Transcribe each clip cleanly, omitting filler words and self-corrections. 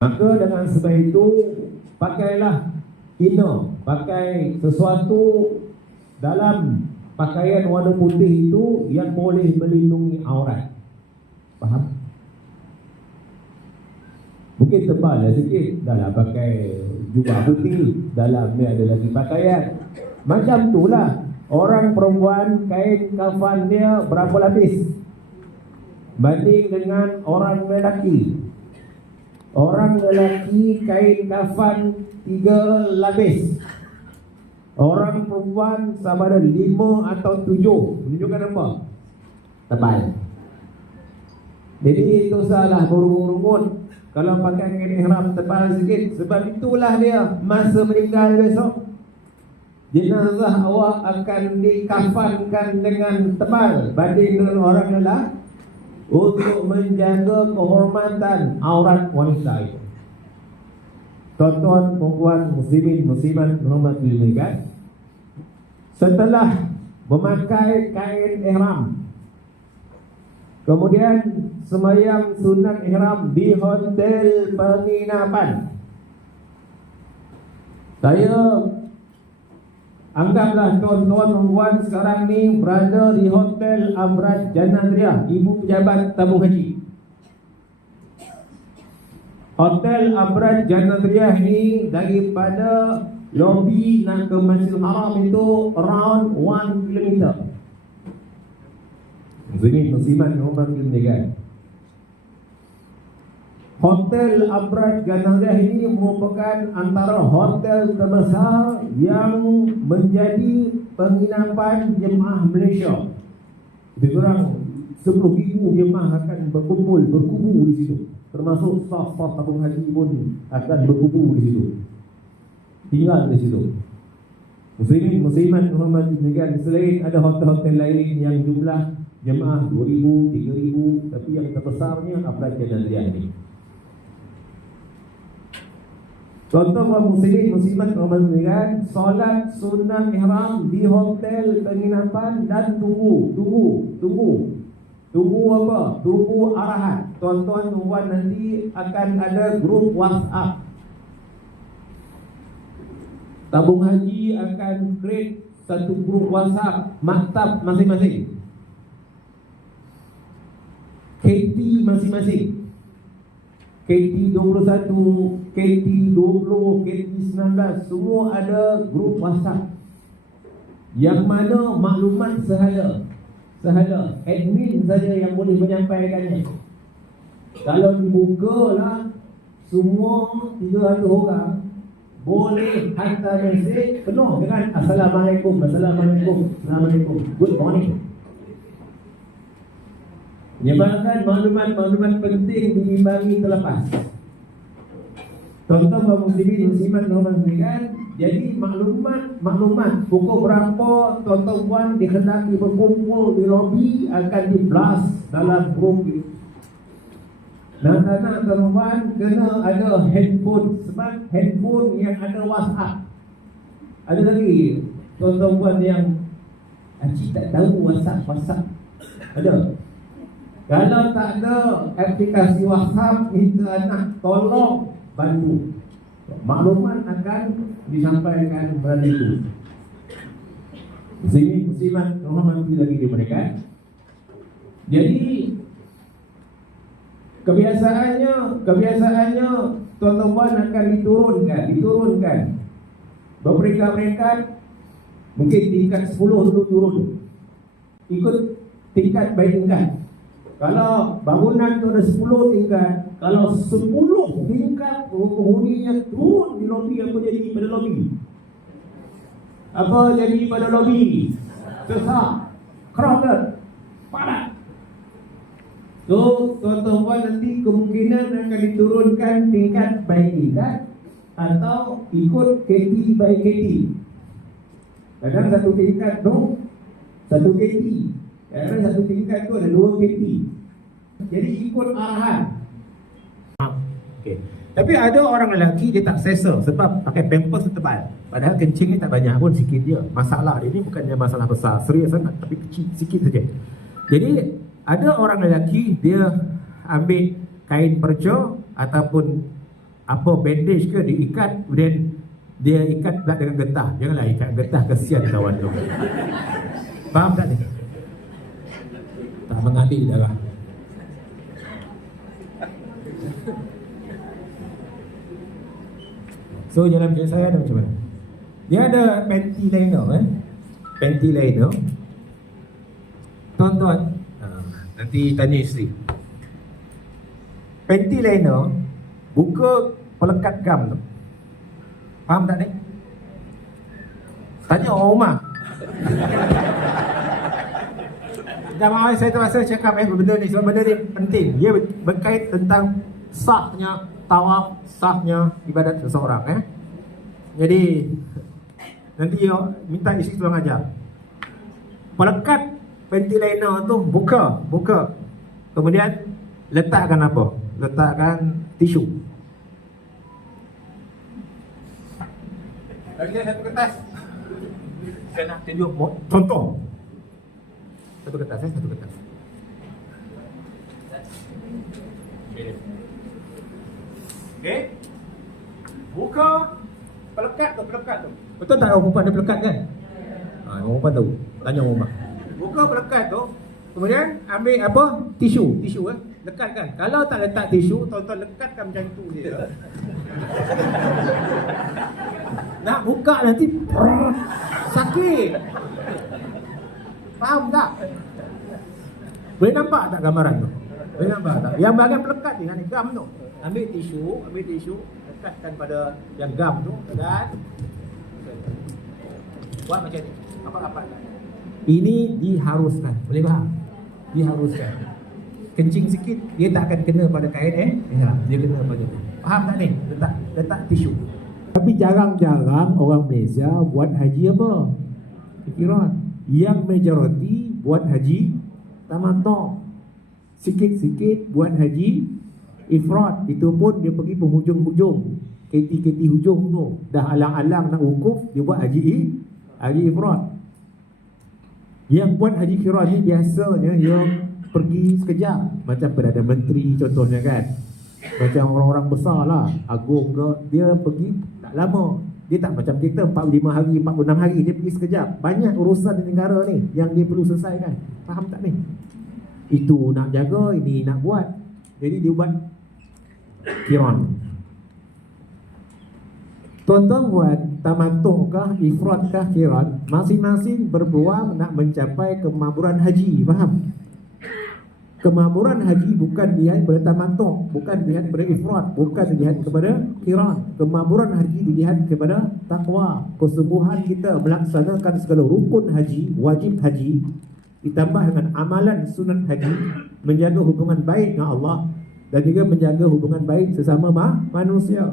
Maka dengan sebab itu pakailah inner, pakai sesuatu dalam pakaian warna putih itu yang boleh melindungi aurat. Faham? Mungkin tebal lah sikit, dah lah pakai jubah putih, dalam ni ada lagi pakaian. Macam tu lah orang perempuan kain kafan dia berapa lapis banding dengan orang lelaki. Orang lelaki kain kafan 3 lapis, orang perempuan sama ada 5 atau 7. Menunjukkan apa? Tebal. Jadi itu salah berurut-urut kalau pakai kain ihram tebal sikit. Sebab itulah dia masa meninggal besok, jenazah awak akan dikafankan dengan tebal banding dengan orang lelaki, untuk menjaga kehormatan aurat wanita itu. Tuan-tuan, perempuan, muslimin, muslimat, hormat dilihat, setelah memakai kain ihram, kemudian sembahyang sunat ihram di hotel penginapan. Saya anggaplah tuan-tuan perempuan sekarang ni berada di Hotel Amran Janadria, Ibu Pejabat Tabung Haji. Hotel Amran Janadria ni daripada lobi nak ke Masjidil Haram itu around 1 km. Muslimin, muslimat, hormat dilihat, Hotel Amran Janadria ini merupakan antara hotel terbesar yang menjadi penginapan jemaah Malaysia. Lebih kurang 10,000 jemaah akan berkumpul, berkubu di situ. Termasuk staf-staf tabung haji pun akan berkubu di situ, tinggal di situ. Muslimin, muslimat, hormat dilihat, selain ada hotel-hotel lain yang jumlah jemaah 2,000, 3,000, tapi yang terbesarnya Amran Janadria ini. Tuan-tuan muslimin, muslimat, hormat dilihat, solat sunat ihram di hotel penginapan dan tunggu apa? Tunggu arahan. Tuan-tuan perempuan nanti akan ada grup WhatsApp. Tabung haji akan create satu grup WhatsApp maktab masing-masing, KT masing-masing, KT 21, KT 20, KT 19, semua ada grup WhatsApp yang mana maklumat sahaja admin saja yang boleh menyampaikannya. Kalau dibuka lah semua 300 orang boleh hantar mesej penuh dengan Assalamualaikum, Assalamualaikum, Assalamualaikum, good morning. Menyebarkan maklumat-maklumat penting diimbangi terlepas. Tuan-tuan kaum muslimin, muslimat, hormat dilihat, jadi maklumat pukul berapa tuan-tuan puan dikendaki berkumpul di lobi akan di-blast dalam grup itu. Dan anak tuan-tuan kena ada handphone, smart handphone yang ada WhatsApp. Ada lagi tuan-tuan puan yang Acik tak tahu WhatsApp ada. Kalau tak ada aplikasi WhatsApp, itu anak tolong bantu. Maklumat akan disampaikan melalui itu. Sini muslimat, hormat lagi di mereka. Jadi kebiasaannya tuan-tuan akan diturunkan berperingkat-peringkat. Mungkin tingkat 10 dulu turun, ikut tingkat by tingkat. Kalau bangunan itu ada 10 tingkat, kalau 10 tingkat penghuninya turun di lobi, apa jadi pada lobi? Apa jadi pada lobi? Sesak, crowded, padat. So, tuan-tuan nanti kemungkinan akan diturunkan tingkat by tingkat atau ikut KT by KT. Kadang satu tingkat tu, satu KT. Kadang satu tingkat tu ada 2 KT. Jadi ikut arahan. Okay. Tapi ada orang lelaki dia tak selesa sebab pakai pampers tebal. Padahal kencingnya tak banyak pun, sikit dia. Masalah dia ni bukannya masalah besar, serius sangat, tapi kecil sikit saja. Jadi ada orang lelaki dia ambil kain perca ataupun apa bandage ke diikat, kemudian dia ikat pula dengan getah. Janganlah ikat getah, kesian kawan tu. Faham tak ni? Tak mengalir darah. So dalam kerja saya ada macam mana? Dia ada panty liner panty liner. Tuan-tuan, nanti tanya isteri. Panty liner buka pelekat gam tu. Faham tak ni? Tanya orang rumah. Dah maaf saya terpaksa cakap benda ni sebab benda ni penting. Ia berkait tentang sahnya tawaf, sahnya ibadat seseorang Jadi nanti minta isteri tolong ajar. Pelekat panty liner tu buka. Kemudian letakkan apa? Letakkan tisu. Lagi satu kertas. Saya nak tunjuk contoh. Satu kertas. Okey. Buka pelekat tu. Betul tak orang perempuan ada pelekat kan? Orang perempuan tahu. Tanya orang rumah. Buka pelekat tu. Kemudian ambil apa? Tisu lekatkan. Kalau tak letak tisu, tuan-tuan lekatkan macam tu dia. Nak buka nanti sakit. Faham tak? Boleh nampak tak gambaran tu? Boleh nampak tak? Yang bahagian pelekat ni, yang gam tu. Ambil tisu, lekatkan pada yang gam tu dan buat macam ni. Apa-apa. Ini diharuskan. Boleh faham? Diharuskan. Kencing sikit, dia tak akan kena pada kain dia kena pada ni. Faham tak ni? Letak tisu. Tapi jarang-jarang orang Malaysia buat haji apa? Fikiran. Yang majoriti buat haji tamattu. Sikit-sikit buat haji ifrat. Itu pun dia pergi penghujung-hujung. KT hujung tu. Dah alang-alang nak wukuf, dia buat haji ifrat. Yang buat haji qiran ni biasanya yang pergi sekejap. Macam Perdana Menteri contohnya kan. Macam orang-orang besar lah, agung ke, dia pergi tak lama. Dia tak macam kita 45 hari, 46 hari, dia pergi sekejap. Banyak urusan di negara ni yang dia perlu selesaikan. Faham tak ni? Itu nak jaga, ini nak buat. Jadi dia buat qiran. Tuan-tuan buat tamattu kah, ifrat kah, qiran, masing-masing berpeluang nak mencapai kemakmuran haji. Faham? Kemakmuran haji bukan dilihat pada tamattu, bukan dilihat pada ifrat, bukan dilihat kepada qiran. Kemakmuran haji dilihat kepada takwa, kesungguhan kita melaksanakan segala rukun haji, wajib haji, ditambah dengan amalan sunat haji, menjaga hubungan baik dengan Allah dan juga menjaga hubungan baik sesama manusia.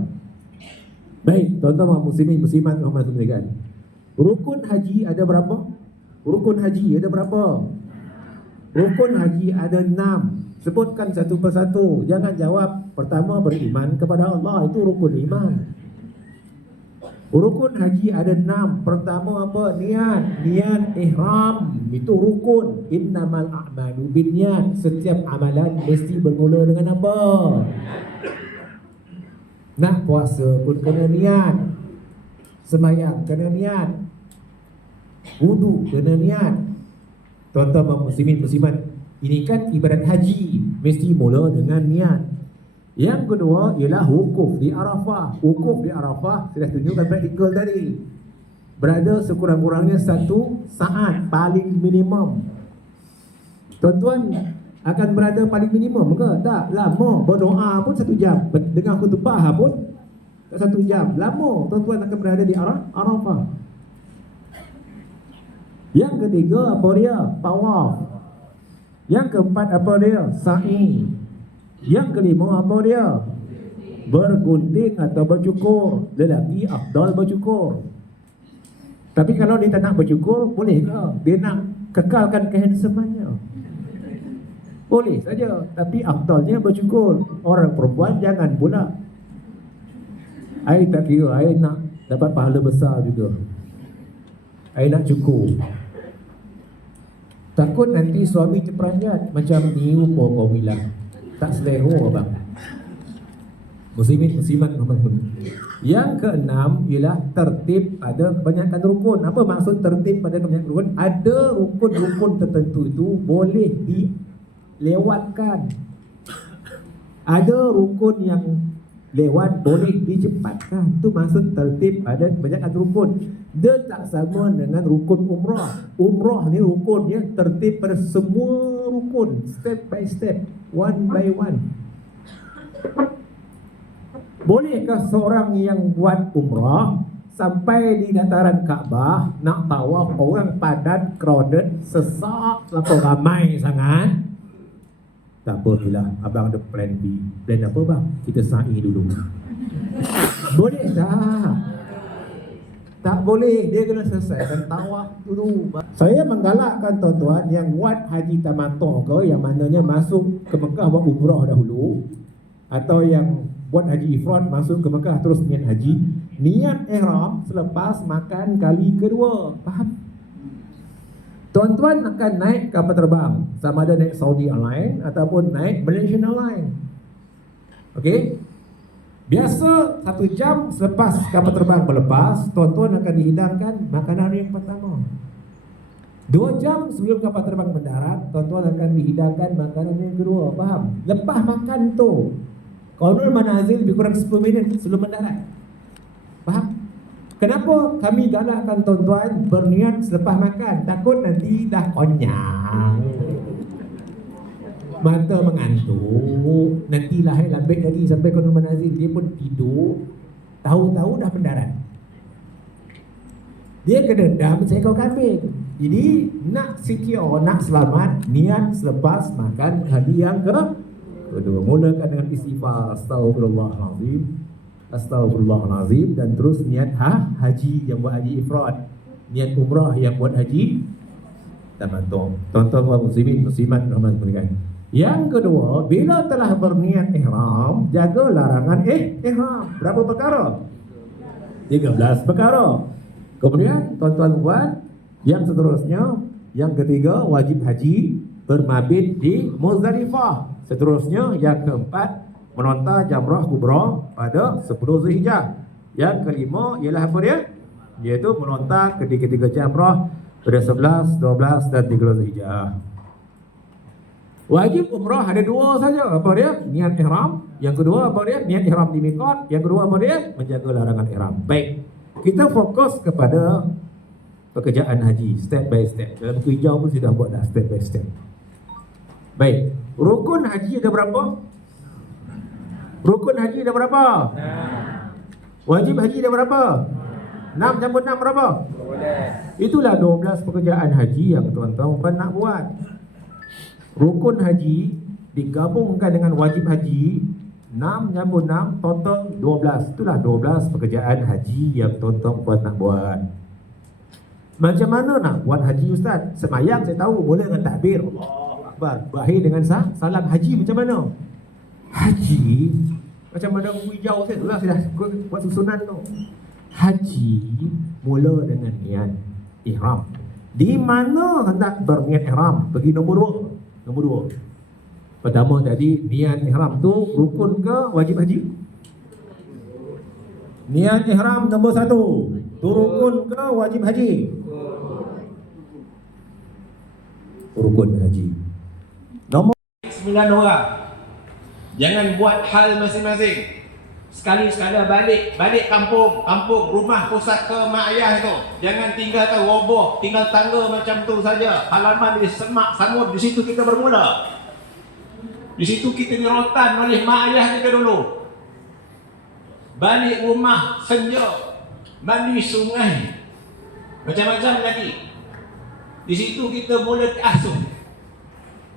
Baik, tuan-tuan muslimin muslimat Muhammad sekalian. Rukun haji ada berapa? Rukun haji ada berapa? Rukun haji ada 6. Sebutkan satu persatu. Jangan jawab pertama beriman kepada Allah, itu rukun iman. Rukun haji ada 6. Pertama apa? Niat ihram, itu rukun. Innamal a'malu binniyat. Setiap amalan mesti bermula dengan apa? Nak puasa pun kena niat. Sembahyang kena niat. Wudu kena niat. Tuan-tuan muslimin muslimat, ini kan ibadat haji, mesti mula dengan niat. Yang kedua ialah wukuf di Arafah. Wukuf di Arafah sudah tunjukkan praktikal tadi. Berada sekurang-kurangnya 1 saat paling minimum. Tuan-tuan akan berada paling minimum ke? Tak lama. Berdoa pun 1 jam. Dengar khutbah pun 1 jam. Lama tuan-tuan akan berada di Arafah. Yang ketiga apa dia? Tawaf. Yang keempat apa dia? Sa'i. Yang kelima apa dia? Bergunting atau bercukur. Lelaki afdal bercukur. Tapi kalau dia tak nak bercukur, boleh ke? Dia nak kekalkan kehandsomannya, boleh saja. Tapi afdalnya bercukur. Orang perempuan jangan pula. Saya tak kira, saya nak dapat pahala besar juga, saya nak cukur. Takut nanti suami terperanjat. Macam ni rupa kau bilang, tak selera abang. Muslimin muslimat Muhammad. Yang keenam ialah tertib pada kebanyakan rukun. Apa maksud tertib pada kebanyakan rukun? Ada rukun-rukun tertentu itu boleh dilewatkan. Ada rukun yang lewat boleh dicepatkan. Itu maksud tertib pada kebanyakan rukun. Dia tak sama dengan rukun umrah. Umrah ni rukunnya tertib pada semua rukun, step by step, one by one. Bolehkah seorang yang buat umrah sampai di dataran Kaabah nak tawaf, orang padat, crowded, sesak, atau ramai sangat? Tak apa bila abang ada plan B. Plan apa bang? Kita sa'i dulu. Boleh tak? Tak boleh, dia kena selesaikan tawaf dulu. Saya menggalakkan tuan-tuan yang buat haji tamattu ke, yang maknanya masuk ke Mekah buat umrah dahulu, atau yang buat haji ifrad masuk ke Mekah terus niat haji, niat ihram selepas makan kali kedua. Faham? Tuan-tuan akan naik kapal terbang, sama ada naik Saudi Airlines ataupun naik Malaysian Airlines. Okey? Biasa 1 jam selepas kapal terbang berlepas, tuan-tuan akan dihidangkan makanan yang pertama. 2 jam sebelum kapal terbang mendarat, tuan-tuan akan dihidangkan makanan yang kedua. Faham? Lepas makan tu, qaulul manazil lebih kurang 10 minit sebelum mendarat. Faham? Kenapa kami galakkan tuan-tuan berniat selepas makan? Takut nanti dah konyang, mata mengantuk, nanti lahir lambik lagi sampai qaulul manazil dia pun tidur, tahu-tahu dah mendarat. Dia kena dam seekor kambing. Jadi nak secure, nak selamat, niat selepas makan kali yang kedua. Mulakan dengan istighfar, astagfirullahalazim, astagfirullahalazim, dan terus niat haji yang buat haji ifrad, niat umrah yang buat haji tamattu. Tuan-tuan muslimin muslimat rahmatullah. Yang kedua, bila telah berniat ihram, jaga larangan ihram. Berapa perkara? 13 perkara. Kemudian tuan-tuan buat yang seterusnya. Yang ketiga, wajib haji bermabit di Muzdalifah. Seterusnya, yang keempat, menontar jamrah kubra pada 10 Zulhijjah. Yang kelima ialah apa dia? Iaitu menontar ketiga-tiga jamrah pada 11, 12 dan 13 Zulhijjah. Wajib umrah ada 2 saja. Apa dia? Niat ihram. Yang kedua apa dia? Niat ihram di miqat. Yang kedua apa dia? Menjaga larangan ihram. Baik, kita fokus kepada pekerjaan haji step by step. Dalam buku hijau pun sudah buat dah step by step. Baik, rukun haji ada berapa? Rukun haji ada berapa? 6. Wajib haji ada berapa? 6 campur 6 berapa? 12. Itulah 12 pekerjaan haji yang tuan-tuan nak buat. Rukun haji digabungkan dengan wajib haji, 6 campur 6 total 12. Itulah 12 pekerjaan haji yang tuan-tuan nak buat. Macam mana nak buat haji ustaz? Semayang saya tahu, boleh dengan takbir Allahu Akbar, berakhir dengan salam. Haji macam mana? Haji macam mana buku hijau saya tu lah, saya dah buat susunan tu. Haji mula dengan niat ihram. Di mana hendak berniat ihram? Bagi nombor 2. Nombor 2. Pertama tadi, niat ihram tu rukun ke wajib haji? Niat ihram nombor 1 tu rukun ke wajib haji? Rukun haji. Nombor 9 orang. Jangan buat hal masing-masing. Sekali-sekala balik kampung, rumah pusat ke mak ayah tu. Jangan tinggal ke roboh, tinggal tangga macam tu saja. Halaman di semak samud, di situ kita bermula. Di situ kita dirotan oleh mak ayah kita dulu. Balik rumah senja, mandi sungai, macam-macam lagi. Di situ kita mula asuh.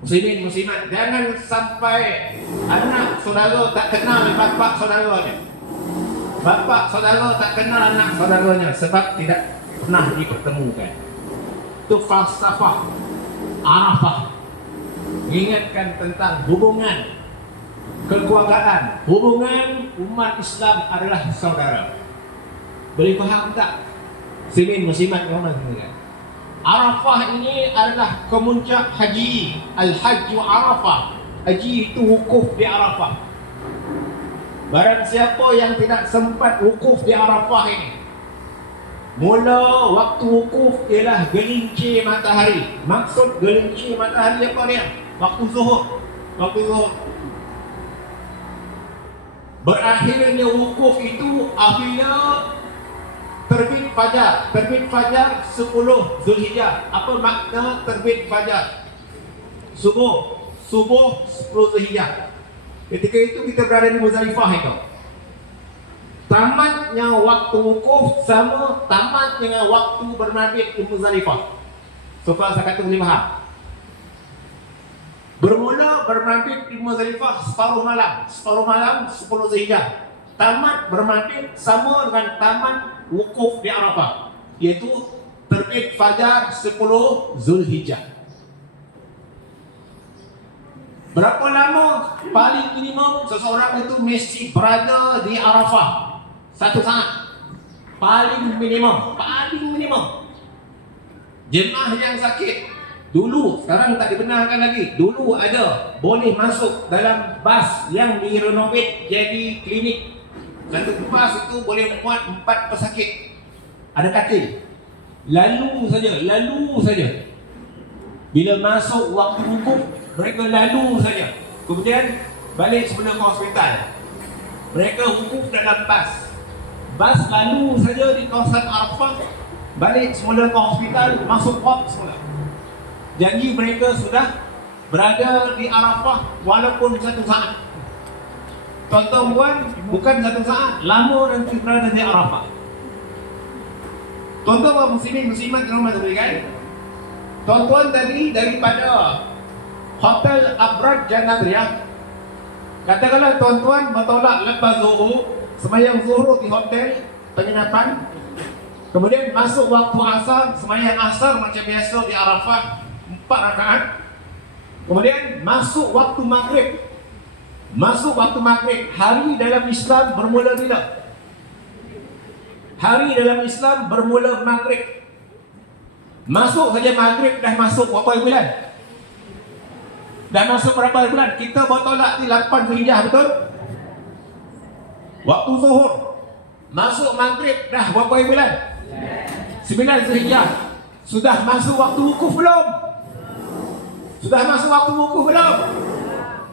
Muslimin muslimat, jangan sampai anak saudara tak kenal bapa saudaranya. Bapa saudara tak kenal anak saudaranya sebab tidak pernah dipertemukan. Itu falsafah Arafah. Mengingatkan tentang hubungan kekeluargaan, hubungan umat Islam adalah saudara. Boleh faham tak? Muslimin muslimat yang mana? Arafah ini adalah kemuncak haji. Al-Hajju Arafah. Haji itu wukuf di Arafah. Barang siapa yang tidak sempat wukuf di Arafah ini, mula waktu wukuf ialah gelincir matahari. Maksud gelincir matahari apa dia? Waktu zuhur. Waktu zuhur. Berakhirnya wukuf itu apabila terbit fajar. Terbit fajar 10 Zulhijjah. Apa makna terbit fajar? Subuh 10 Zulhijjah. Ketika itu kita berada di Muzdalifah itu. Tamatnya waktu wukuf sama tamat dengan waktu bermabit di Muzdalifah. So far saya kata boleh faham. Bermula bermabit di Muzdalifah separuh malam 10 Zulhijjah. Tamat bermabit sama dengan tamat wukuf di Arafah, iaitu terbit fajar 10 Zulhijjah. Berapa lama paling minimum seseorang itu mesti berada di Arafah? 1 saat. Paling minimum. Jemaah yang sakit dulu, sekarang tak dibenarkan lagi. Dulu ada boleh masuk dalam bas yang direnovate jadi klinik. Satu bas itu boleh muat 4 pesakit. Ada katil. Lalu saja. Bila masuk waktu wukuf, mereka lalu saja. Kemudian balik semula ke hospital. Mereka wukuf dalam bas. Bas lalu saja di kawasan Arafah, balik semula ke hospital, masuk wak semula. Janji mereka sudah berada di Arafah walaupun 1 saat. Tuan-tuan, bukan 1 saat, lama nanti berada di Arafah. Tuan-tuan muslimin muslimat yang dirahmati, tuan-tuan tadi daripada Hotel Abrad Janatria, katakanlah tuan-tuan bertolak lepas zuhur, semayang zuhur di hotel penginapan, kemudian masuk waktu asar, semayang asar macam biasa di Arafah 4 rakaat, kemudian masuk waktu maghrib. Hari dalam Islam bermula bila? Hari dalam Islam bermula maghrib. Masuk saja maghrib dah masuk berapa bulan? Dah masuk berapa bulan? Kita bertolak di 8 Zulhijjah, betul? Waktu zuhur masuk maghrib dah berapa bulan? 9 Zulhijjah. Sudah masuk waktu wukuf belum?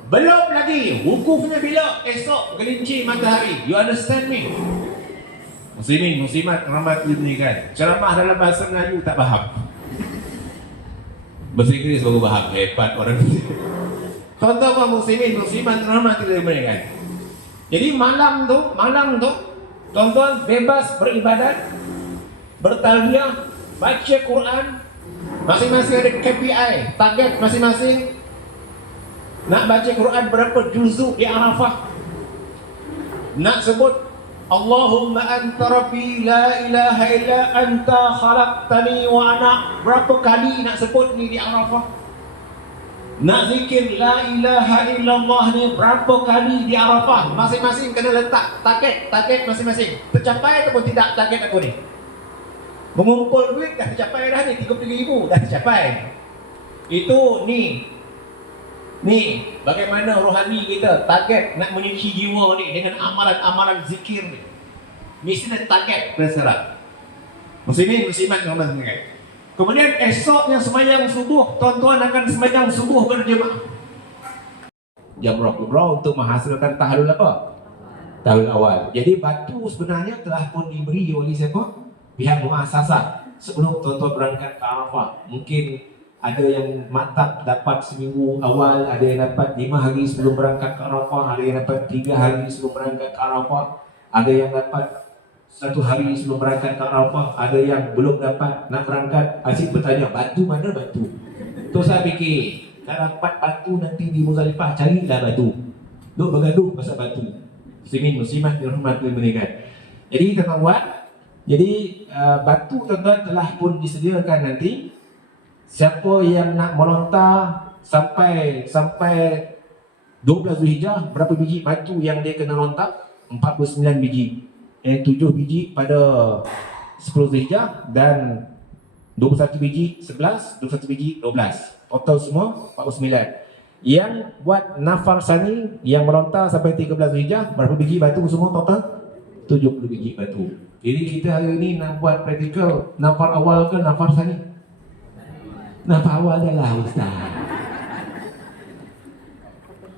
Belum lagi. Wukufnya bila? Esok gelincir matahari. You understand me? Muslimin, muslimat, rahmat diberikan. Ceramah dalam bahasa Melayu tak faham. Bahasa Inggeris baru faham. Hebat orang ni. Tuan-tuan muslimin, muslimat, rahmat diberikan. Jadi malam tu, tuan-tuan bebas beribadat, bertalbiyah, baca Quran. Masing-masing ada KPI, target masing-masing. Nak baca Quran berapa juzuk di Arafah? Nak sebut Allahumma anta rabbi la ilaha illa anta khalaqtani wa ana, berapa kali nak sebut ni di Arafah? Nak zikir la ilaha illallah ni berapa kali di Arafah? Masing-masing kena letak target masing-masing. Tercapai ataupun tidak target aku ni? Mengumpul duit dah tercapai dah ni, 33,000 dah tercapai. Itu ni bagaimana rohani kita target nak menyuci jiwa ni dengan amalan-amalan zikir ni. Mesti ada target berserat. Muslimin, muslimat yang berserat. Kemudian esoknya sembahyang subuh, tuan-tuan akan sembahyang subuh berjemaah. Jamrah kubra untuk menghasilkan tahlul apa? Tahlul awal. Jadi batu sebenarnya telah pun diberi oleh siapa? Pihak muassasah sebelum tuan-tuan berangkat ke Arafah. Mungkin ada yang mantap dapat seminggu awal, ada yang dapat 5 hari sebelum berangkat ke Arafah, ada yang dapat 3 hari sebelum berangkat ke Arafah, ada yang dapat 1 hari sebelum berangkat ke Arafah, ada yang belum dapat nak berangkat. Asyik bertanya, batu mana batu? Tu saya fikir, kalau dapat batu nanti di Muzdalifah, carilah batu. Duk bergaduh pasal batu. Muslimin, muslimat dirahmati Allah. Jadi tuan-tuan, batu tuan-tuan telah pun disediakan nanti. Siapa yang nak melontar sampai 12 Zulhijjah, berapa biji batu yang dia kena lontar? 49 biji. 7 biji pada 10 Zulhijjah dan 21 biji 11, 21 biji 12. Total semua 49. Yang buat nafar sani, yang melontar sampai 13 Zulhijjah, berapa biji batu semua total? 70 biji batu. Jadi kita hari ini nak buat praktikal, nafar awal ke nafar sani? Nafar awal dah lah Ustaz.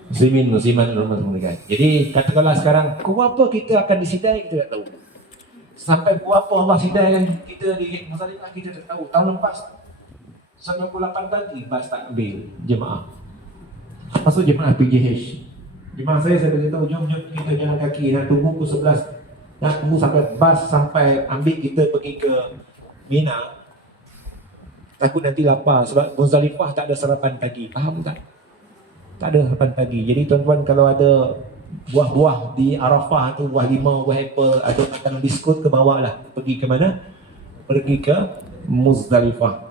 Muslimin, musliman, rahmatullah. Jadi katakanlah sekarang, pukul apa kita akan disidai, kita tak tahu. Sampai pukul apa Allah sidai kita di Muzdalifah, kita tak tahu. Tahun lepas 98 pagi bas tak ambil jemaah. Masuk jemaah PJH. Jemaah saya beritahu, jom kita jalan kaki, nak tunggu pukul 11. Nak tunggu sampai bas sampai ambil kita pergi ke Mina. Takut nanti lapar sebab Muzdalifah tak ada sarapan pagi. Faham tak? Tak ada sarapan pagi. Jadi tuan-tuan, kalau ada buah-buah di Arafah tu, buah limau, buah apple atau makanan biskut, ke bawah lah. Pergi ke mana? Pergi ke Muzdalifah.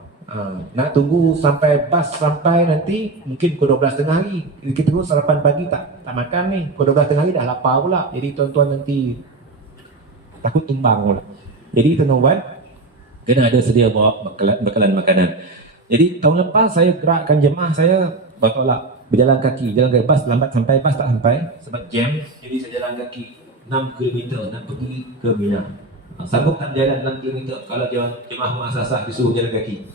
Nak tunggu sampai bas sampai nanti mungkin pukul 12 tengah hari. Kita tunggu sarapan pagi tak makan ni. Pukul 12 tengah hari dah lapar pula. Jadi tuan-tuan nanti takut tumbang pula. Jadi tuan-tuan kena ada sedia bawa bekalan makanan. Jadi tahun lepas saya gerakkan jemaah saya bertolak berjalan kaki, bas lambat sampai, bas tak sampai sebab jam. Jadi saya jalan kaki 6 km nak pergi ke Mina. Sanggup tak jalan 6 km kalau jemaah muassasah disuruh jalan kaki?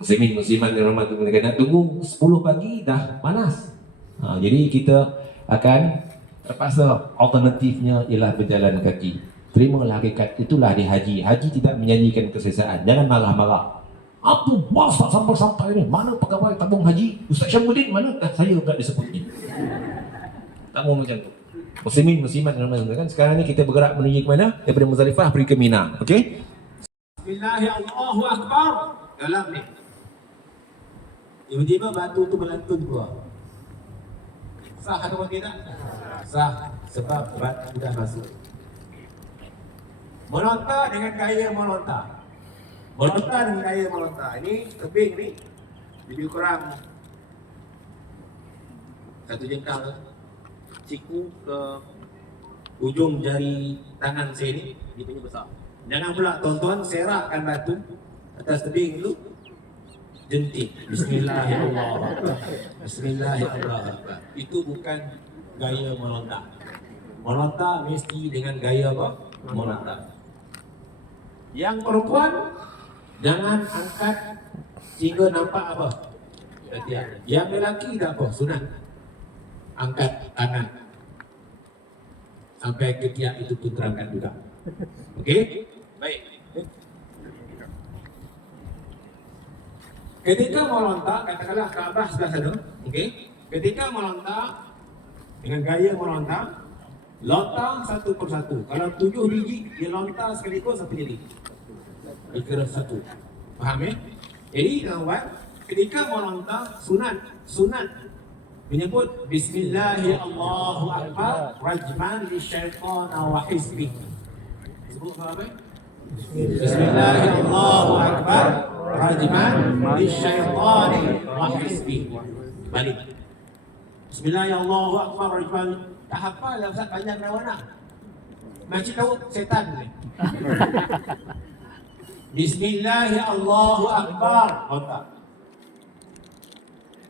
Muslimin, musliman yang rahmatullah, nak tunggu 10 pagi dah panas. Jadi kita akan terpaksa, alternatifnya ialah berjalan kaki. Terimalah hakikat, itulah di haji. Haji tidak menyanyikan kesesaan. Jangan marah-marah. Apa bas tak sampai-sampai ni? Mana pegawai tabung haji? Ustaz Syamudin mana? Saya pula disebut ni. Tak mau macam tu. Muslimin, muslimat yang rahmatullah, kan sekarang ni kita bergerak menuju ke mana? Daripada Muzdalifah pergi ke Mina. Okey? Bismillahirrahmanirrahim. Dalam ni. Tiba-tiba batu tu melantun keluar. Sah atau tidak? Sah, sebab batu dah masuk. Melontar dengan gaya melontar. Melontar dengan gaya melontar. Ini tebing ni lebih kurang 1 jengkal siku ke ujung jari tangan saya ni, dia punya besar. Jangan pula tuan-tuan serakkan batu atas tebing itu. Jentik. Bismillahirrahmanirrahim. Bismillahirrahmanirrahim. Itu bukan gaya melontar. Melontar mesti dengan gaya apa? Melontar. Yang perempuan jangan angkat sehingga nampak apa? Ketiak. Yang lelaki tak apa? Sunat. Angkat tangan sampai ketiak itu pun terangkat juga. Okey? Baik. Ketika melontar, katakanlah Kaabah sebelah sana, okey? Ketika melontar dengan gaya melontar, lontar satu persatu. Kalau 7 biji dia lontar sekaligus, apa jadi? Dikira satu. Faham ya? Jadi tuan-tuan, ketika melontar sunat menyebut Bismillahirrahmanirrahim rajman lisyaitan wa hizbi. Sebut apa? Bismillahirrahmanirrahim rajman lisyaitan wa hizbi. Balik. Bismillahirrahmanirrahim rajman. Tak hafal lah Ustaz, panjang mana? Macam tahu setan ni. Bismillahirrahmanirrahim. Lontar.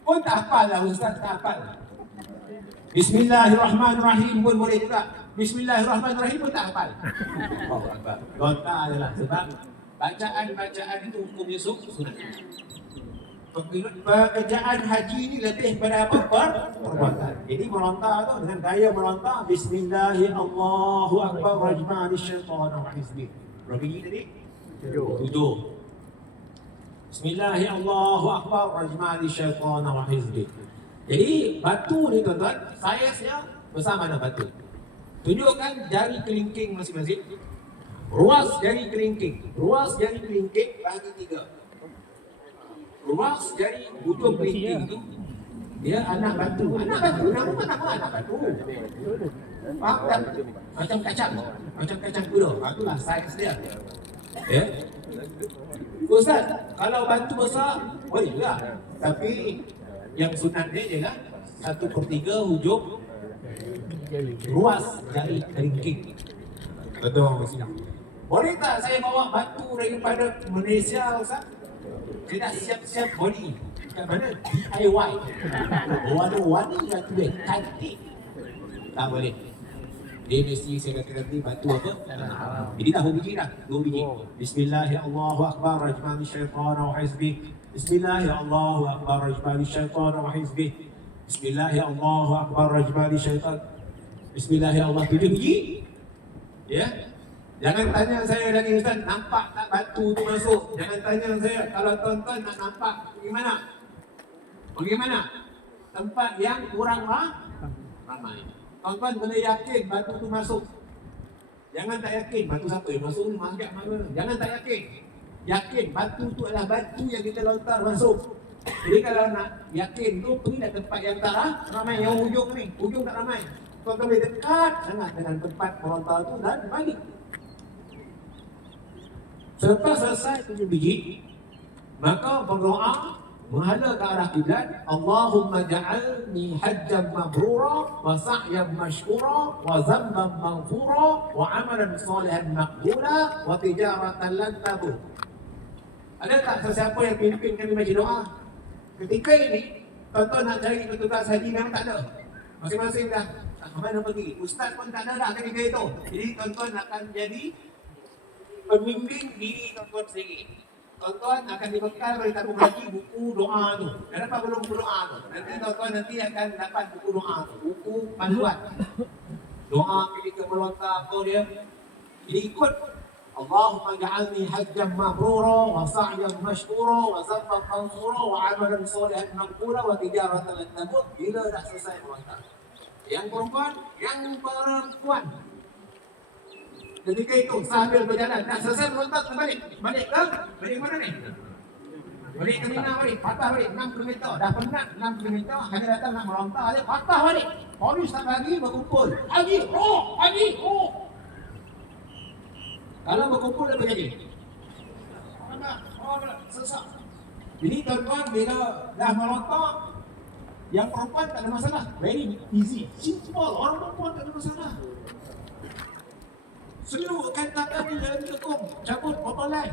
Pun tak hafal lah Ustaz, tak hafal. Bismillahirrahmanirrahim pun boleh juga. Bismillahirrahmanirrahim pun tak hafal. Oh, hafal. Lontar je lah. Sebab bacaan-bacaan itu hukumnya sunat. Pekerjaan haji ni lebih pada apa? Perbuatan. Jadi melontar tu dengan gaya melontar Bismillahirrahmanirrahim rajman lisyaitan wa hizbi. Berapa biji tadi? 7. Bismillahirrahmanirrahim rajman lisyaitan wa hizbi. Jadi batu ni tuan-tuan, saiznya besar mana batu? Tunjukkan jari kelingking masing-masing. Ruas jari kelingking. Ruas jari kelingking bahagi 3. Ruas jari ujung kelingking itu dia anak batu. Anak batu, nama anak batu. Faham tak? Macam kacang. Macam kacang kuda. Itulah saiz dia. Ya. Ustaz, kalau batu besar boleh juga. Tapi yang sunat dia ialah 1/3 hujung ruas jari kelingking. Betul. Boleh tak saya bawa batu daripada Malaysia Ustaz? Saya dah siap-siap body. Kat mana? DIY. Warna-warni yang tulis cantik. Tak boleh. Dia mesti saya kata nanti batu apa? Ini dah 2 biji dah. 2 biji. Bismillahirrahmanirrahim. Rajmani syaitan wa hizbi. Bismillahirrahmanirrahim. Rajmani syaitan wa hizbi. Bismillahirrahmanirrahim. Rajmani syaitan. Bismillahirrahmanirrahim. 7 biji. Ya. Jangan tanya saya lagi Ustaz, nampak tak batu tu masuk? Jangan tanya saya, kalau tuan-tuan nak nampak, pergi mana? Pergi mana? Tempat yang kurang ramai. Tuan-tuan kena yakin batu tu masuk. Jangan tak yakin, batu siapa yang masuk ni? Manggap mana? Jangan tak yakin. Yakin, batu tu adalah batu yang kita lontar masuk. Jadi kalau nak yakin tu, pergilah tempat yang tak ramai, yang ujung ni. Ujung tak ramai. Tuan-tuan boleh dekat sangat dengan tempat melontar tu dan balik. Selepas selesai 7 biji, maka berdoa menghala ke arah kiblat. Allahumma ja'alni hajjan mabrura wa sa'yan mashkura wa zamban maghfura wa amalan salihan maqbula wa tijaratan lan tabur. Ada tak sesiapa yang pimpin kami baca doa? Ketika ini, tuan-tuan nak cari petugas haji memang tak ada. Masing-masing dah mana pergi. Ustaz pun tak ada dah ketika itu. Jadi tuan-tuan akan jadi pemimpin diri tuan-tuan sendiri. Tuan-tuan akan dibekal oleh tabung haji buku doa tu. Kenapa belum buku doa tu? Nanti tuan-tuan akan dapat buku doa tu. Buku panduan. Doa ketika melontar apa dia. Jadi ikut. Allahumma ja'alni hajjan mabrura wa sa'yan mashkura wa zamban maghfura wa amalan salihan maqbula wa tijaratan lan tabur. Bila dah selesai melontar. Yang perempuan, ketika itu sambil berjalan, nak selesai melontar terbalik. Balik ke? Balik mana ni? Balik ke Mina balik, patah balik 6 km. Dah penat 6 km, hanya datang nak melontar aja, patah balik. Polis tak lagi berkumpul. Haji, haji, Kalau berkumpul apa jadi? Sesak. Jadi tuan-tuan bila dah melontar, yang perempuan tak ada masalah. Very easy, simple. Orang perempuan tak ada masalah. Seluruhkan tangan di dalam tekung, cabut botol lain.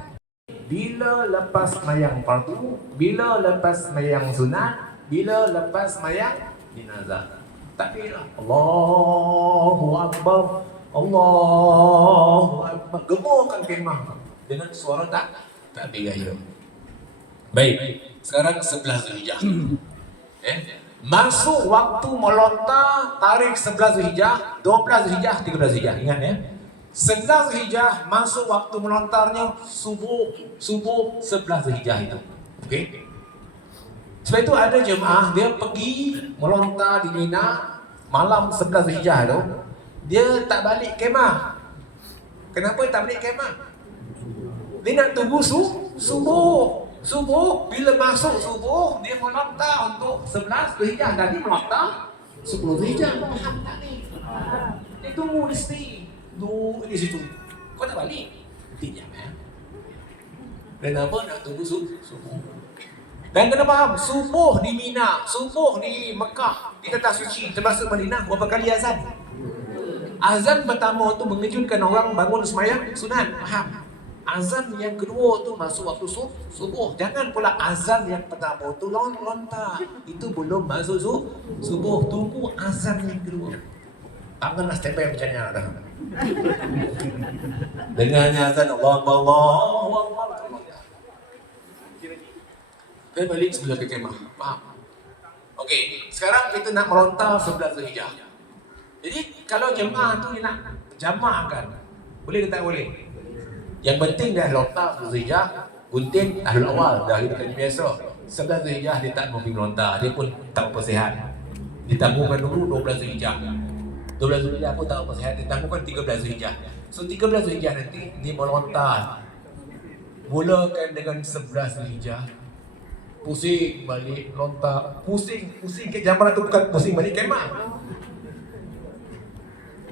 Bila lepas mayang fardu, bila lepas mayang sunat, bila lepas mayang jenazah. Takbir. Allahu Akbar. Allahu Akbar. Gemurkan kemah dengan suara tak bergaya. Baik, sekarang 11 Zulhijjah. Masuk waktu melontar tarikh 11 Zulhijjah, 12 Zulhijjah, 13 Zulhijjah. Ingat ya. 11 Zulhijjah masuk waktu melontarnya subuh 11 Zulhijjah itu. Okey. Sebab itu ada jemaah dia pergi melontar di Mina malam 11 Zulhijjah tu, dia tak balik kemah. Kenapa tak balik kemah? Dia nak tunggu subuh. Bila masuk subuh, dia melontar untuk 11 Zulhijjah. Tadi melontar 10 Zulhijjah. Faham tak ni? Dia tunggu di situ. Kau tak balik? Tidak ya. Kenapa nak tunggu subuh? Dan kena faham, subuh di Mina, subuh di Mekah, di tanah suci, termasuk Madinah, berapa kali azan? Azan pertama tu mengejutkan orang bangun sembahyang sunat. Faham? Azan yang kedua tu masuk waktu subuh. Jangan pula azan yang pertama tu lontar. Itu belum masuk subuh. Tunggu azan yang kedua. Tanganlah standby macam ni dah. Dengannya azan Allahu Akbar. Kita balik sebelah ke kemah. Faham? Okey, sekarang kita nak melontar 11 Zulhijjah. Jadi kalau jemaah tu nak jamaahkan, boleh ke tak boleh? Yang penting dah lontar Zulhijjah, gunting ahlul awal dah kita biasa. 11 Zulhijjah dia tak mau pergi melontar, dia pun tak apa sihat. Ditangguhkan dulu 12 Zulhijjah. 12 Zulhijjah pun tak apa sihat, ditangguhkan 13 Zulhijjah. So 13 Zulhijjah nanti dia melontar. Mulakan dengan 11 Zulhijjah. Pusing balik lontar, pusing ke jamaah tu, bukan pusing balik kemah.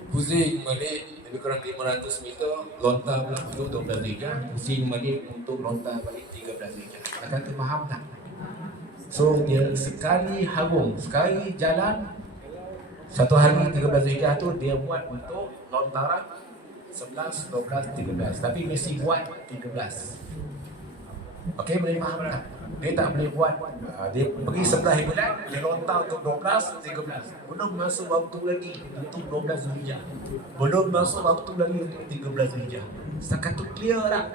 Pusing balik lebih kurang 500 meter, lontar pula dulu 12 Zulhijjah, pusing balik untuk lontar balik 13 Zulhijjah. Akan terfaham tak? So dia sekali harung, sekali jalan, satu hari 13 Zulhijjah tu dia buat untuk lontaran 11, 12, 13. Tapi mesti buat 13. Okey, boleh faham tak? Dia tak boleh buat. Dia pergi sebelah bulan, dia lontar untuk 12, 13. Belum masuk waktu lagi untuk 12 Zulhijjah. Belum masuk waktu lagi untuk 13 Zulhijjah. Setakat tu clear tak?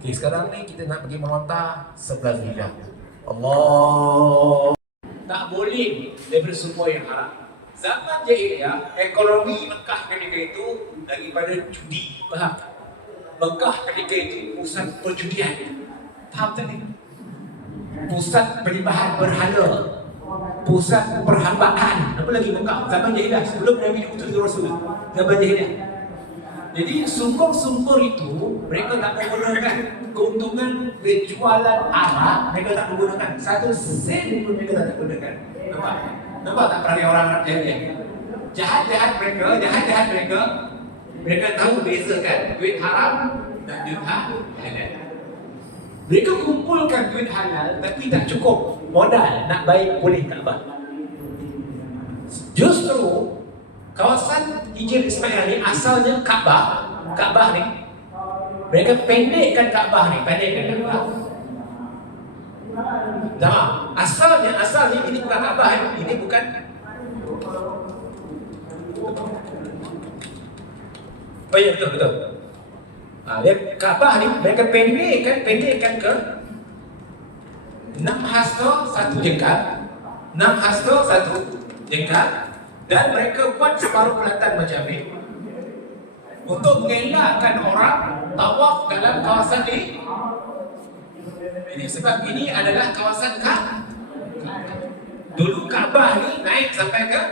Okey, sekarang ni kita nak pergi melontar 11 Zulhijjah. Allah. Tak boleh daripada semua yang haram. Zaman jahiliyah, ekonomi Mekah ketika itu daripada judi. Faham? Mekah ketika itu pusat perjudian. Faham tak ni? Pusat penyembahan berhala, pusat perhambaan. Apa lagi Mekah? Zaman jahiliyah sebelum Nabi diutus Rasul. Zaman jahiliyah. Jadi sumber-sumber itu mereka tak menggunakan keuntungan berjualan arak, mereka tak menggunakan satu sen pun mereka tak gunakan. Nampak? Nampak tak perangai orang Arab jahiliyah? Jahat-jahat mereka, mereka tahu bezakan duit haram dan duit halal. Mereka kumpulkan duit halal tapi tak cukup modal nak baik pulih Kaabah. Justru kawasan Hijr Ismail ni asalnya Kaabah ni mereka pendekkan Kaabah ni, asalnya ini bukan Kaabah ini bukan. Oh ya, betul. Dia Kaabah ni mereka pendekkan ke 6 hasta 1 jengkal, 6 hasta 1 jengkal, dan mereka buat separuh pelataran macam ni untuk mengelakkan orang tawaf dalam kawasan ni. Ini sebab ini adalah kawasan dulu Kaabah ni naik sampai ke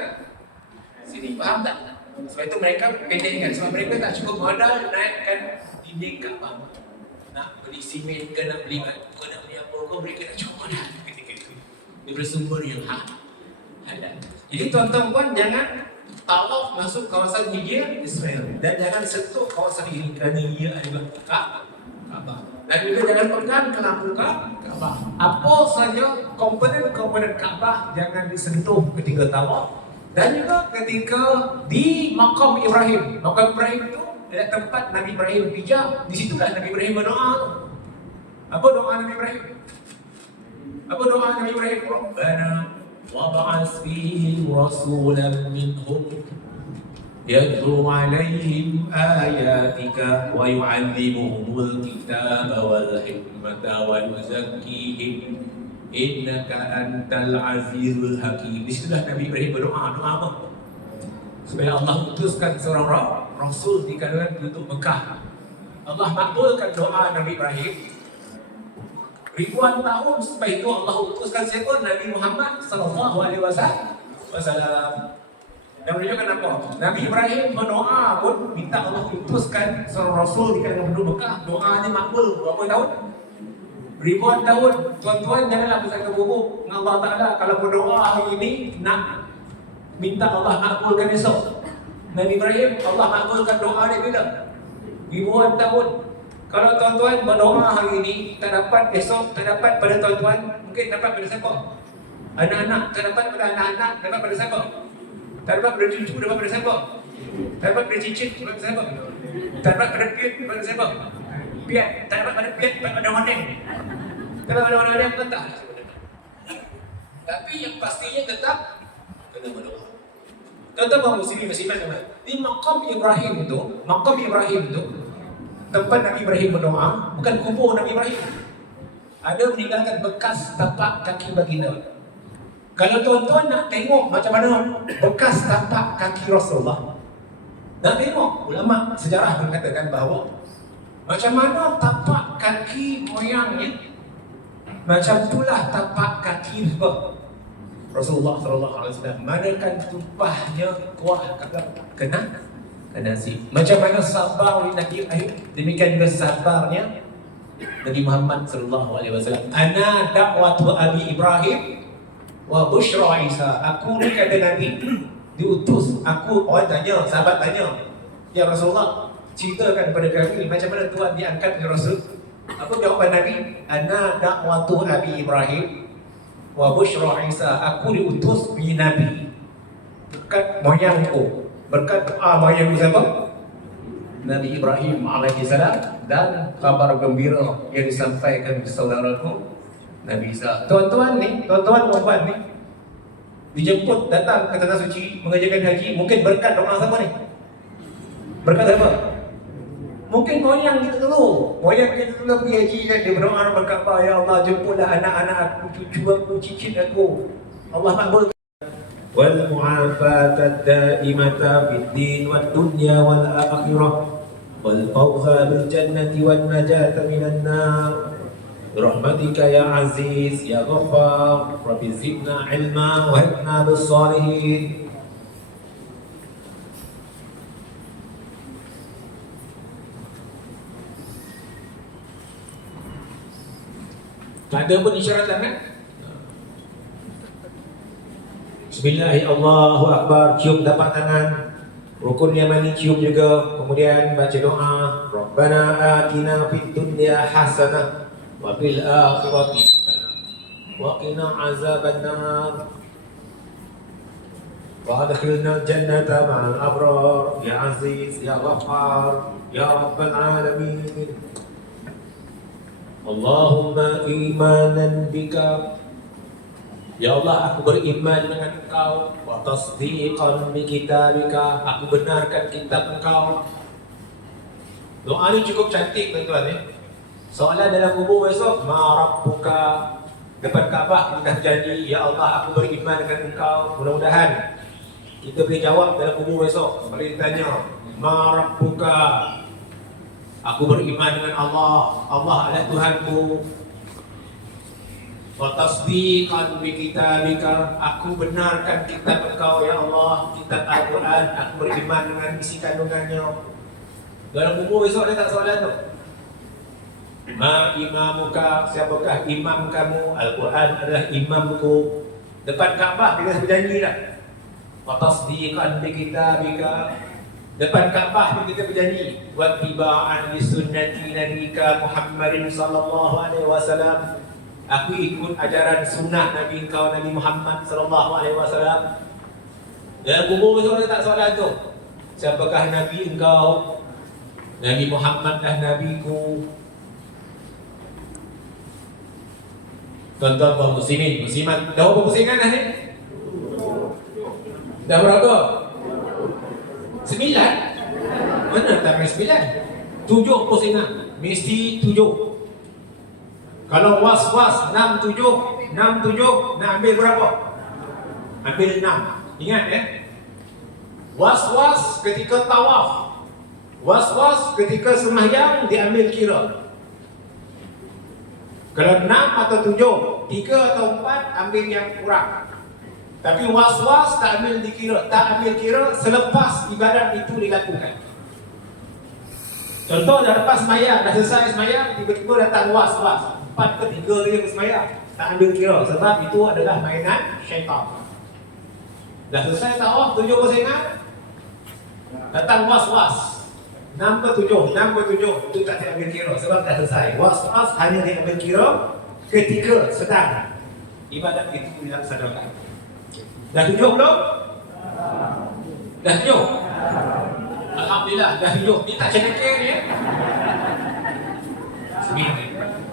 sini, faham tak? Sebab itu mereka pendekkan, sebab mereka tak cukup modal naikkan dinding Kaabah. Nak beli simen ke, nak beli batu ke, nak beli apa ke, mereka tak cukup modal ketika itu. Dia bersumber yang halal. Jadi tuan-tuan puan jangan tawaf masuk kawasan Hijr Ismail dan jangan sentuh kawasan ini kerana ia adalah Kaabah. Dan juga jangan pegang ke lampu Kaabah. Apa saja komponen Kaabah jangan disentuh ketika tawaf. Dan juga ketika di Maqam Ibrahim. Maqam Ibrahim itu adalah tempat Nabi Ibrahim pijak. Di situlah Nabi Ibrahim berdoa. Apa doa Nabi Ibrahim? Rabbana wab'ats fihim rasulan minhum yatlu 'alaihim ayatika wa yu'allimuhumul kitaba wal hikmata wa yuzakkihim innaka antal azizul hakim. Disitulah Nabi Ibrahim berdoa. Doa apa? Supaya Allah utuskan seorang Rasul di kalangan penduduk Mekah. Allah makbulkan doa Nabi Ibrahim. Ribuan tahun setelah itu Allah utuskan siapa? Nabi Muhammad sallallahu alaihi wasallam. Dan menunjukkan apa? Nabi Ibrahim berdoa pun minta Allah utuskan seorang Rasul di kalangan penduduk Mekah. Doanya makbul berapa tahun? Ribuan tahun. Tuan-tuan janganlah bersangka buruk dengan Allah Ta'ala. Kalau berdoa hari ini nak minta Allah makbulkan esok. Nabi Ibrahim Allah makbulkan doa dia bila? Ribuan tahun. Kalau tuan-tuan berdoa hari ini tak dapat esok, tak dapat pada tuan-tuan, mungkin dapat pada siapa? Anak-anak, tak dapat pada anak-anak, dapat pada siapa? Tak dapat pada cucu, dapat pada siapa? Tak dapat pada cicit, dapat pada siapa? Tak dapat pada piat, dapat pada siapa? Piat, tak dapat pada piat, dapat pada wadah. Tak dapat pada wadah, bukan tak? Tapi yang pastinya tetap kena berdoa. Tuan-tuan muslimin muslimat, di Maqam Ibrahim itu, tempat Nabi Ibrahim berdoa, bukan kubur Nabi Ibrahim. Ada meninggalkan bekas tapak kaki baginda. Kalau tuan-tuan nak tengok macam mana bekas tapak kaki Rasulullah, nak tengok, ulama sejarah mengatakan bahawa macam mana tapak kaki moyangnya, macam itulah tapak kaki Rasulullah sallallahu alaihi wasallam. Manakan tumpahnya kuah kena nasi. Macam mana sabar Nabi Ibrahim, demikian juga sabarnya Nabi Muhammad sallallahu alaihi wasallam. Ana da'watu Abi Ibrahim wa busyra Isa. Aku ni kata Nabi diutus. Aku, orang tanya, sahabat tanya, ya Rasulullah, ceritakan kepada kami macam mana Tuhan diangkat menjadi Rasul. Apa jawaban Nabi? Ana da'watu Abi Ibrahim wa busyra Isa. Aku diutus menjadi Nabi berkat moyangku, berkat doa moyangku siapa? Nabi Ibrahim alaihissalam dan kabar gembira yang disampaikan saudaraku Nabi Isa. Tuan-tuan puan-puan ni dijemput datang ke tanah suci mengerjakan haji, mungkin berkat doa siapa ni? Berkat apa? Mungkin moyang kita dulu. Moyang kita dulu pergi haji kan, dia berdoa berkata, ya Allah jemputlah anak-anak aku, cucu aku, cicit aku. Allah makbul. Wal mu'afat daimata fid din wad dunya wal akhirah wal fawza bil jannati wan najata minan nar. Rahmatika ya aziz ya ghaffar rabbi zidna ilma wa habna bis salihin. Tak ada pun isyarat tangan. Bismillahirrahmanirrahim, Allahu Akbar, cium tapak tangan. Rukun yamani cium juga. Kemudian baca doa, Rabbana atina fid dunya hasanah wa fil akhirati hasanah wa qina azabannar wa adkhilna jannata ma'al abrar ya aziz ya ghaffar ya rabbal alamin. Allahumma imanan bika, ya Allah aku beriman dengan Engkau, wa tasdiqan bi kitabika, aku benarkan kitab Engkau. Doa ini cukup cantik tuan-tuan ya. Soalan dalam kubur besok, ma rabbuka, depan Kaabah kita janji, ya Allah aku beriman dengan Engkau. Mudah-mudahan kita boleh jawab dalam kubur besok. Mari ditanya, ma rabbuka, aku beriman dengan Allah, Allah adalah Tuhanku. Wa tasdiqan bi kitabika, aku benarkan kitab Engkau ya Allah, kitab Al-Quran, aku beriman dengan isi kandungannya. Dalam kubur besok ada tak soalan tu? Ma imamuka, siapakah imam kamu? Al-Quran adalah imamku. Depan Kaabah kita berjanji dah. Wa tasdiqan bi kitabika, depan Kaabah pun kita berjanji, wa tiba'an li sunnati nabiyika Muhammadin sallallahu alaihi wasallam, aku ikut ajaran sunnah Nabi engkau Nabi Muhammad sallallahu alaihi wasallam. Dalam kubur besok ada tak soalan tu? Siapakah Nabi engkau? Nabi Muhammad dah nabiku. Tuan-tuan kaum muslimin, muslimat, dah berapa pusingan dah ni? Dah berapa? 9? Mana tak main 9? 7 pusingan, mesti 7. Kalau was-was 6, 7 nak ambil berapa? Ambil 6. Ingat ya, was-was ketika tawaf, was-was ketika sembahyang diambil kira. Kalau 6 atau 7, 3 atau 4 ambil yang kurang. Tapi was-was tak ambil dikira, tak ambil kira selepas ibadat itu dilakukan. Contoh dah lepas sembahyang, dah selesai sembahyang, tiba-tiba datang was-was 4 ke 3 dia sembahyang, tak ambil kira sebab itu adalah mainan syaitan. Dah selesai tawaf 7 pusingan, datang was-was 6 ke 7, itu tak diambil kira sebab dah selesai. Was-was hanya diambil kira ketika sedang ibadat itu dilaksanakan. Dah 7 belum? Dah 7? Alhamdulillah dah 7. Ni tak cekik ni ya.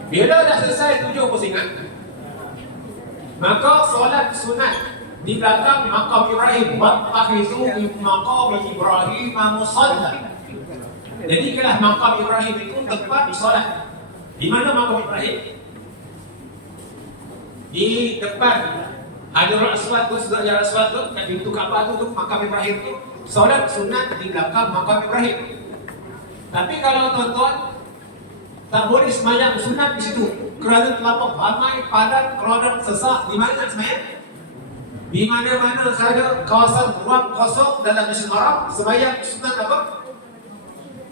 Bila dah selesai 7 pusingan, maka solat sunat di belakang makam Ibrahim. Wattakhidhu min maqam Ibrahim musalla. Jadi kalau makam Ibrahim itu tempat solat. Di mana makam Ibrahim? Di depan Hajarul Aswad tu, Hajarul Aswad tu, kat pintu Kaabah tu makam Ibrahim tu. Solat sunat di belakang makam Ibrahim. Tapi kalau tuan-tuan tak boleh sembahyang sunat di situ kerana terlampau ramai, padat, kerodan, sesak, di mana sembahyang? Di mana-mana saja kawasan ruang kosong dalam Masjidil Haram, sembahyang sunat apa?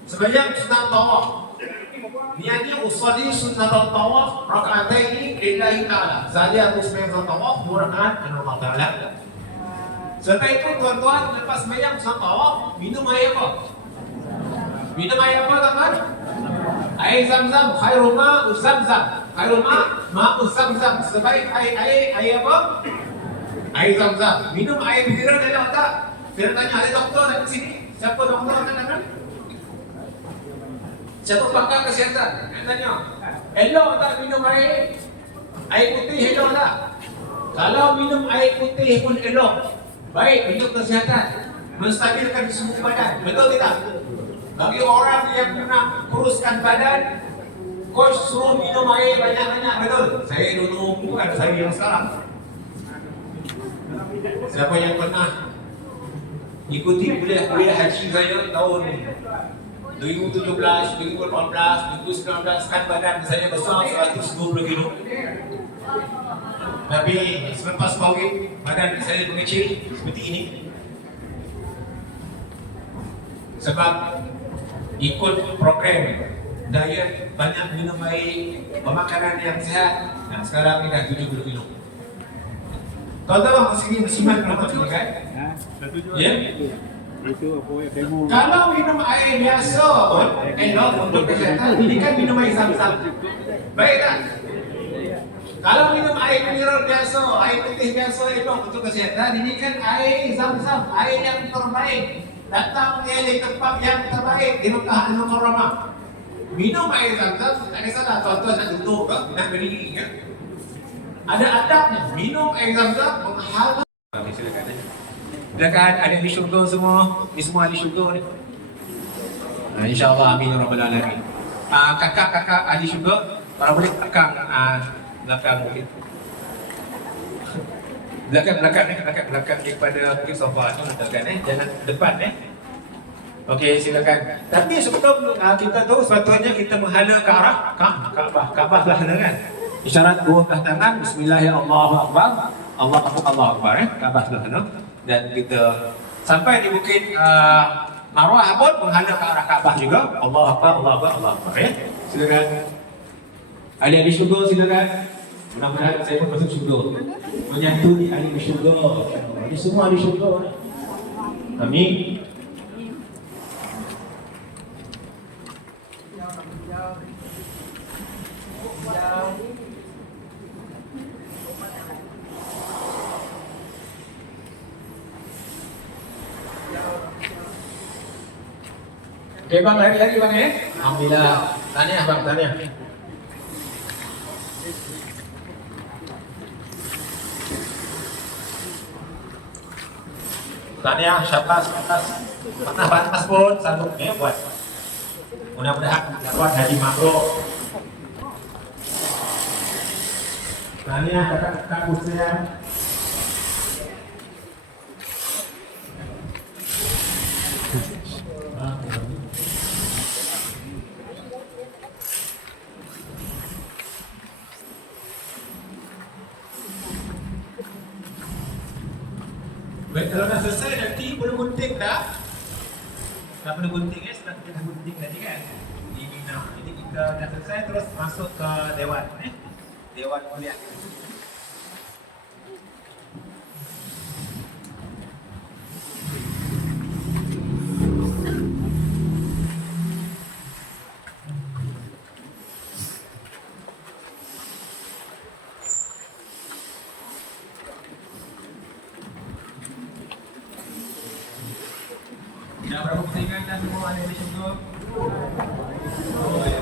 Sembahyang sunat tawaf. Niatnya usolli sunat tawaf raka'ataini lillahi ta'ala. Saya aku sembahyang sunat tawaf 2 rakaat karena Allah Ta'ala. Setelah itu tuan-tuan lepas sembahyang sunat tawaf, minum air apa? Minum air apa tuan-tuan? Air Zam-Zam, khairul ma'u Zam-Zam. Khairul ma'u Zam-Zam. Sebaik air apa? Air Zam-Zam. Minum air biran ada tak? Saya tanya ada doktor di sini. Siapa doktor kan? Siapa pakar kesihatan? Saya tanya, elok tak minum air? Air putih elok tak? Kalau minum air putih pun elok, baik untuk kesihatan, menstabilkan suhu badan. Betul tidak? Bagi orang yang nak kuruskan badan, coach suruh minum air banyak-banyak. Betul? Saya dulu, bukan saya yang sekarang. Siapa yang pernah ikuti kuliah haji saya tahun 2017, 2018, 2019, kan badan saya besar 120 kilo. Tapi selepas kahwin, badan saya mengecil seperti ini. Sebab ikut program diet, banyak minum air, pemakanan yang sehat. Nah, sekarang ini dah 70 kilo. Tuan-tuan masih musiman kenapa juga kan? Ya? Kalau minum air biasa pun elok untuk kesihatan. Ini kan minum air zam-zam. Baik tak? Kalau minum air mineral biasa, air putih biasa elok untuk kesihatan. Ini kan air zam-zam, air yang terbaik. Datang dari tempat yang terbaik di Mekah Al-Mukarramah. Minum air zam-zam, tak ada salah. Tuan-tuan nak duduk ke? Nak berdiri ke? Ada adabnya. Minum air zam-zam menghalau. Silakan ada di syurga semua. Ni semua ahli syurga ni. InsyaAllah amin ya rabbal alamin. Kakak-kakak ahli syurga, kalau boleh belakang mungkin. Belakang daripada mungkin sofa tu letakkan jangan depan Okey, silakan. Tapi sebelum kita tu sepatutnya kita menghala ke arah Kaabah lah kan. Isyarat dua belah tangan, bismillahirrahmanirrahim. Allahu akbar Kaabah lah. Dan kita sampai di bukit Marwah pun menghadap ke arah Kaabah juga. Allahu akbar, Allahu akbar, Allahu akbar Silakan. Ahli-ahli syurga silakan. Mudah-mudahan saya pun masuk syurga. Menyantuni ahli syurga. Ini semua ahli syurga. Amin. Okey bang, lari-lari bang Alhamdulillah. Tahniah bang, tahniah. Tahniah, syabas. Panas pun sanggup buat. Mudah-mudahan dapat haji mabrur. Tahniah kakak-kakak sekalian. Kalau dah selesai nanti boleh gunting tak? Tak perlu gunting sebab kita dah gunting tadi kan di Mina. Jadi kita dah selesai terus masuk ke Dewan Dewan Mulia. Dah berapa pusingan dah semua ada di syurga? Oh ya.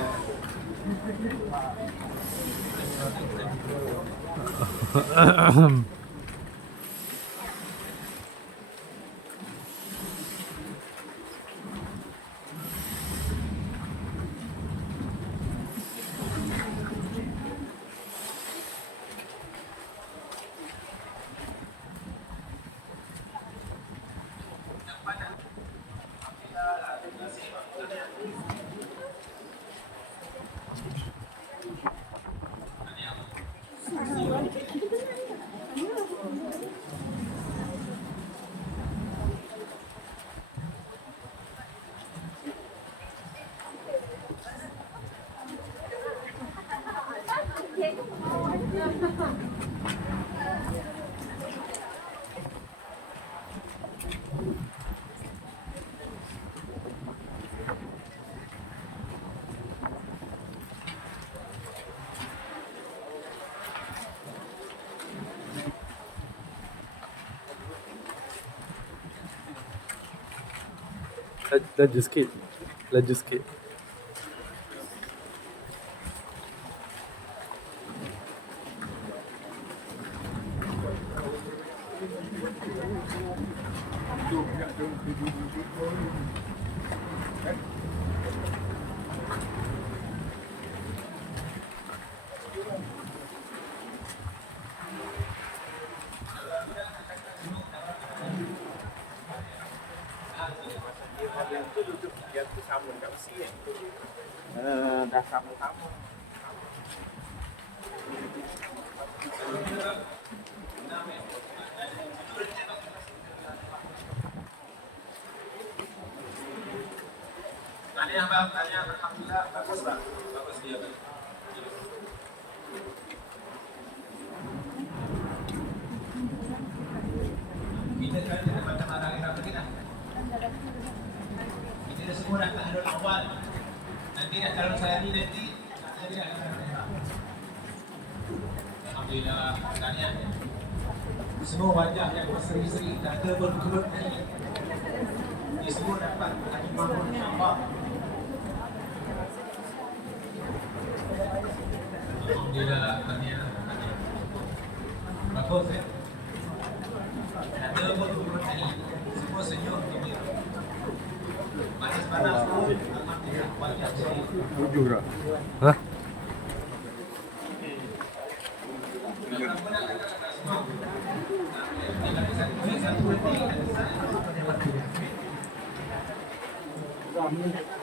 Laju sikit. Dah sama-sama. Tanya bang, tanya. Alhamdulillah, bagus bang. Bagus dia bang. Kita kan macam ada kita kita. Kita semua dah tahu awal. Nanti dah kalau saya ni nanti saya akan. Alhamdulillah, tanya. Semua wajah yang berseri-seri tak ada berkerut ni. Ini semua dapat hanya mahmud Allah. Alhamdulillah, tanya. Bagus ya. Tak ada berkerut ni. Semua senyum ni. Panas-panas pun alhamdulillah wajah seri. Jujur lah. Hah? Satu